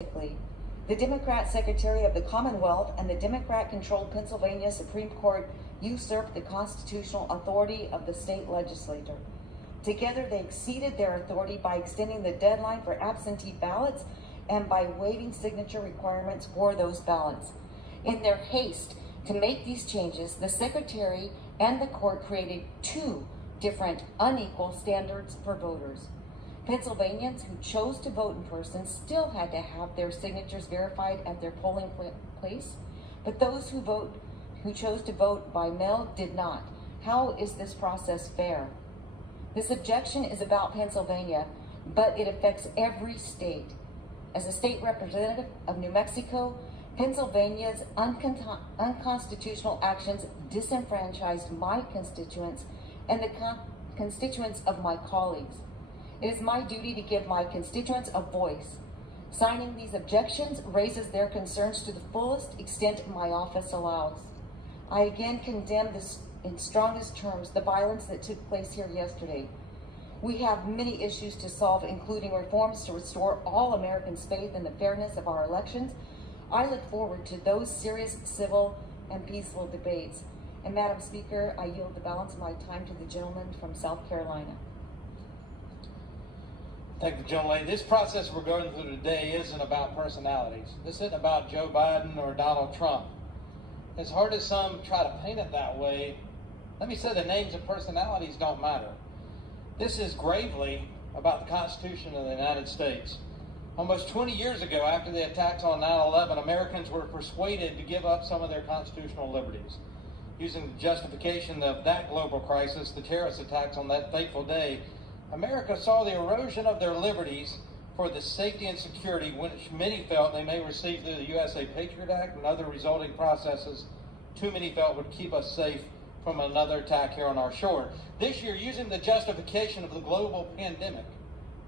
The Democrat Secretary of the Commonwealth and the Democrat-controlled Pennsylvania Supreme Court usurped the constitutional authority of the state legislature. Together, they exceeded their authority by extending the deadline for absentee ballots and by waiving signature requirements for those ballots. In their haste to make these changes, the Secretary and the court created two different unequal standards for voters. Pennsylvanians who chose to vote in person still had to have their signatures verified at their polling place, but those who chose to vote by mail did not. How is this process fair? This objection is about Pennsylvania, but it affects every state. As a state representative of New Mexico, Pennsylvania's unconstitutional actions disenfranchised my constituents and the constituents of my colleagues. It is my duty to give my constituents a voice. Signing these objections raises their concerns to the fullest extent my office allows. I again condemn this in strongest terms the violence that took place here yesterday. We have many issues to solve, including reforms to restore all Americans' faith in the fairness of our elections. I look forward to those serious, civil, and peaceful debates. And Madam Speaker, I yield the balance of my time to the gentleman from South Carolina. Thank you, gentlelady. This process we're going through today isn't about personalities. This isn't about Joe Biden or Donald Trump. As hard as some try to paint it that way, let me say the names of personalities don't matter. This is gravely about the Constitution of the United States. Almost 20 years ago, after the attacks on 9/11, Americans were persuaded to give up some of their constitutional liberties. Using the justification of that global crisis, the terrorist attacks on that fateful day, America saw the erosion of their liberties for the safety and security which many felt they may receive through the USA Patriot Act and other resulting processes too many felt would keep us safe from another attack here on our shore. This year, using the justification of the global pandemic,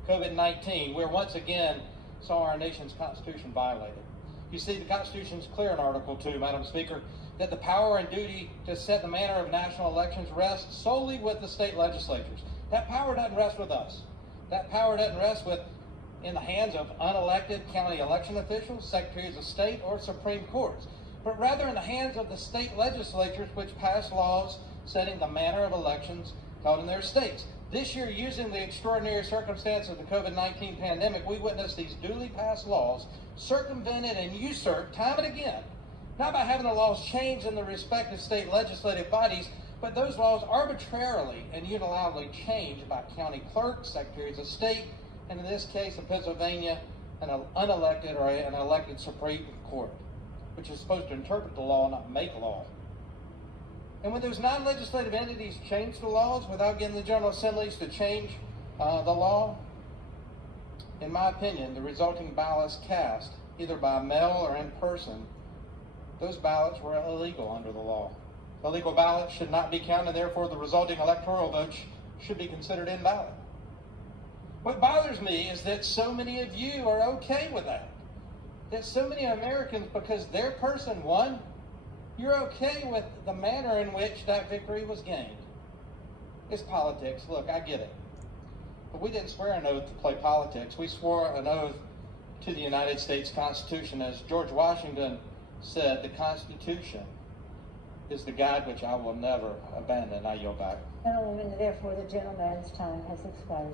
COVID-19, we're once again saw our nation's Constitution violated. You see, the Constitution is clear in Article 2, Madam Speaker, that the power and duty to set the manner of national elections rests solely with the state legislatures. That power doesn't rest with us. That power doesn't rest in the hands of unelected county election officials, secretaries of state, or Supreme Courts, but rather in the hands of the state legislatures which pass laws setting the manner of elections held in their states. This year, using the extraordinary circumstance of the COVID-19 pandemic, we witnessed these duly passed laws circumvented and usurped time and again, not by having the laws changed in the respective state legislative bodies, but those laws arbitrarily and unilaterally changed by county clerks, secretaries of state, and in this case in Pennsylvania, an unelected or an elected Supreme Court, which is supposed to interpret the law, not make law. And when those non-legislative entities change the laws without getting the General Assemblies to change the law, in my opinion, the resulting ballots cast, either by mail or in person, those ballots were illegal under the law. Illegal ballots should not be counted, therefore the resulting electoral votes should be considered invalid. What bothers me is that so many of you are okay with that. That so many Americans, because their person won, you're okay with the manner in which that victory was gained. It's politics. Look, I get it. But we didn't swear an oath to play politics. We swore an oath to the United States Constitution. As George Washington said, the Constitution is the guide which I will never abandon. I yield back. Gentlewoman, therefore the gentleman's time has expired.